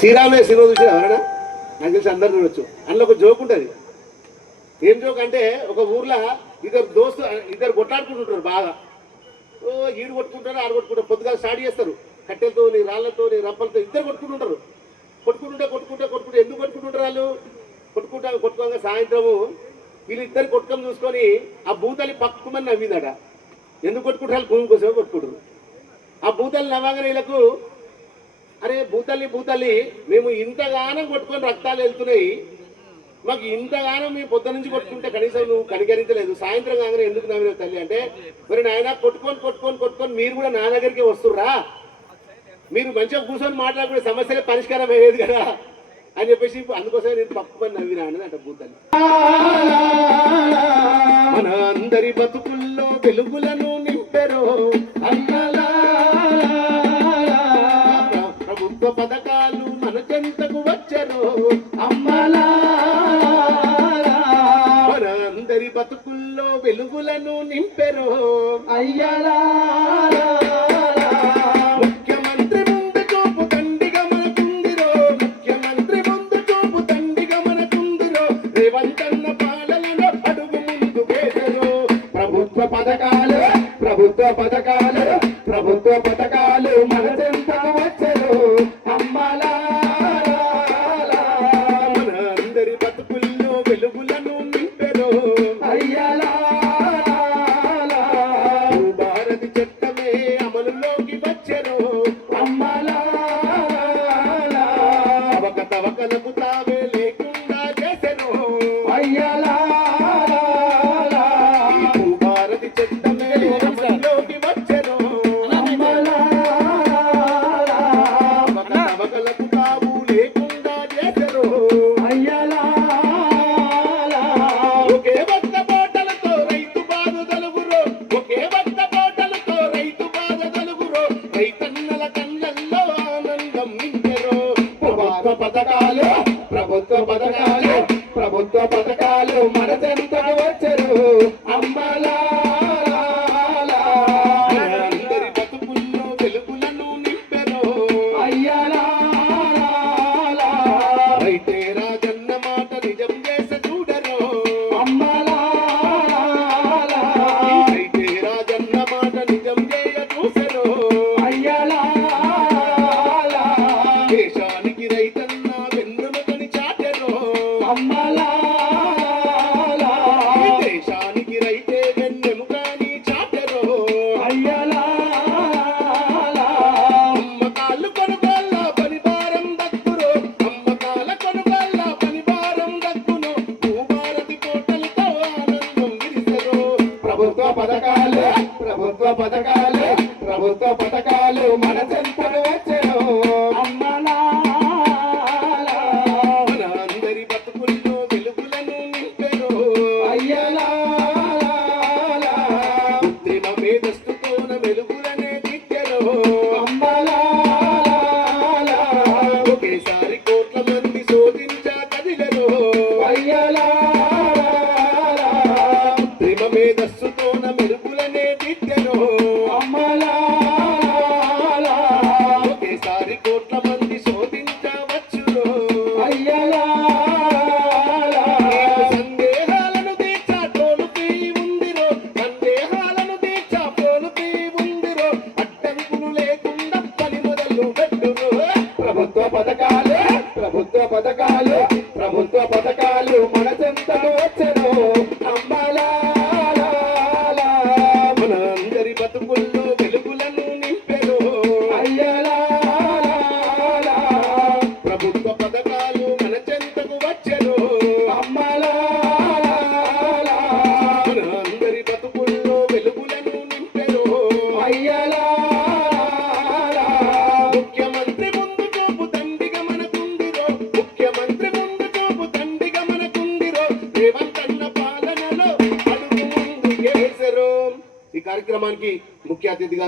శ్రీరామే cinema చూసి ఎవరైనా నాకు తెలిసి అందరు చూడొచ్చు. అందులో ఒక జోక్ ఉంటుంది. ఏం జోక్ అంటే, ఒక ఊర్లో ఇద్దరు కొట్లాడుకుంటుంటారు బాగా. ఈడు కొట్టుకుంటారు, ఆడు కొట్టుకుంటారు. పొద్దుగా స్టార్ట్ చేస్తారు, కట్టెలతో రాళ్లతో రప్పలతో ఇద్దరు కొట్టుకుంటుంటారు. కొట్టుకుంటే ఎందుకు కొట్టుకుంటుంటారు వాళ్ళు? కొట్టుకోగా సాయంత్రము వీళ్ళిద్దరు కొట్టుకొని చూసుకొని ఆ భూతల్లి పక్కుమని నవ్విందట. ఎందుకు కొట్టుకుంటారు? భూమి కోసమే కొట్టుకుంటారు. ఆ భూతల్లి నవ్వగానే వీళ్ళకు, అరే భూతల్లి మేము ఇంతగానం కొట్టుకొని రక్తాలు వెళ్తున్నాయి, మాకు ఇంతగానం మేము పొద్దు నుంచి కొట్టుకుంటే కనీసం నువ్వు కనికరించలేదు, సాయంత్రం కాగానే ఎందుకు నవ్విన తల్లి అంటే, మరి నాయన కొట్టుకొని మీరు కూడా నా దగ్గరికి వస్తుర్రా, మీరు మంచిగా కూర్చొని మాట్లాడుకునే సమస్యలే పరిష్కారం అయ్యేది కదా అని చెప్పేసి అందుకోసమే నేను పక్కుమని నవ్వినా అని అంట భూతల్లి. మన అందరి బతుకుల్లో వెలుగులను నింపెరో అన్నలా, ప్రభుత్వ పథకాలు మన చెంతకు వచ్చరో అమ్మలా, మన అందరి బతుకుల్లో వెలుగులను నింపెరో అయ్యలా, ముఖ్యమంత్రి ముందు చూపు తండ్రిగా మనకుందిరో, ముఖ్యమంత్రి ముందు చూపు తండ్రిగా మనకుందిరో, రేవంతన్న పాలనలో అడుగు ముందు వేసరో, ప్రభుత్వ పథకాలు మన చెంతకు వచ్చరో అమ్మలా, మన అందరి బతుకుల్లో వెలుగులను నింపెరో అయ్యలా, భారతి చట్టమే అమలులోకి వచ్చెరో అమ్మలా, అవకతవకలకు తావే లేకుండా చేసెరో అయ్యలా, భారతి చట్టమే అమలులోకి వచ్చెరో అమ్మలా, అవకతవకలకు తావు లేకుండా చేసెరో అయ్యలా, ఒకే భక్త పోటలతో రైతు బాధ తలుగురో, ఒకే భక్త పోటలతో రైతు బాధ తలుగురో, రైతన్నల కళ్ళల్లో ఆనందం నింపెరో, ప్రభుత్వ పథకాలు మన చెంతకు వచ్చరు అమ్మలా, అందరి బతుకుల్లో వెలుగులను నింపెరో అయ్యలా, రైతే రాజన్న మాట నిజం చేసే చూడరో అమ్మలా, రైతే రాజన్న మాట నిజం చేయ చూసెరో అయ్యలా, దేశానికి రైతన్న వెన్నుముకని చాటెరో అమ్మలా, దేశానికి రైతే వెన్నెముకని చాటెరో అయ్యలా, అమ్మకాలు కొనుగోళ్ళ పనిభారం దక్కురో, అమ్మకాల కొనుగోళ్ళ పనిభారం దక్కును, భూభారతి పోటలతో ఆనందం విరిసెరో, ప్రభుత్వ పథకాలు మన చెంతకు వచ్చెరో అమ్మలా, మన అందరి బతుకుల్లో వెలుగులను నింపెరో అయ్యలా, కృత్రిమ మేధస్సుతోన వెలుగులనే దిద్దెరో అమ్మలా, ఒకేసారి కోట్ల మంది శోధించా కదిలెరో అయ్యలా, కృత్రిమ మేధస్సుతోన వెలుగులనే దిద్దెరో అమ్మలా, ఒకేసారి కోట్ల మంది శోధించవచ్చురో అయ్యలా, సందేహాలను తీర్చా తోలుపీ ఉందిరో, సందేహాలను తీర్చా తోలుపీ ఉందిరో, అడ్డంకులు లేకుండా పని మొదలు పెట్టురో, ప్రభుత్వ పథకాలు మన చెంతకు వచ్చెరో అమ్మలా, మన అందరి బతుకుల్లో వెలుగులను నింపెరో అయ్యలా, ప్రభుత్వ పథకాలు మన చెంతకు వచ్చెరో అమ్మలా, మన అందరి బతుకుల్లో వెలుగులను నింపెరో అయ్యలా, ముఖ్యమంత్రి ముందు చూపు తండ్రిగా మనకుందిరో, ముఖ్యమంత్రి ముందు చూపు తండ్రిగా మనకుందిరో, రేవంతన్న పాలనలో అడుగు ముందు వేసెరో. ఈ కార్యక్రమానికి ముఖ్య అతిథిగా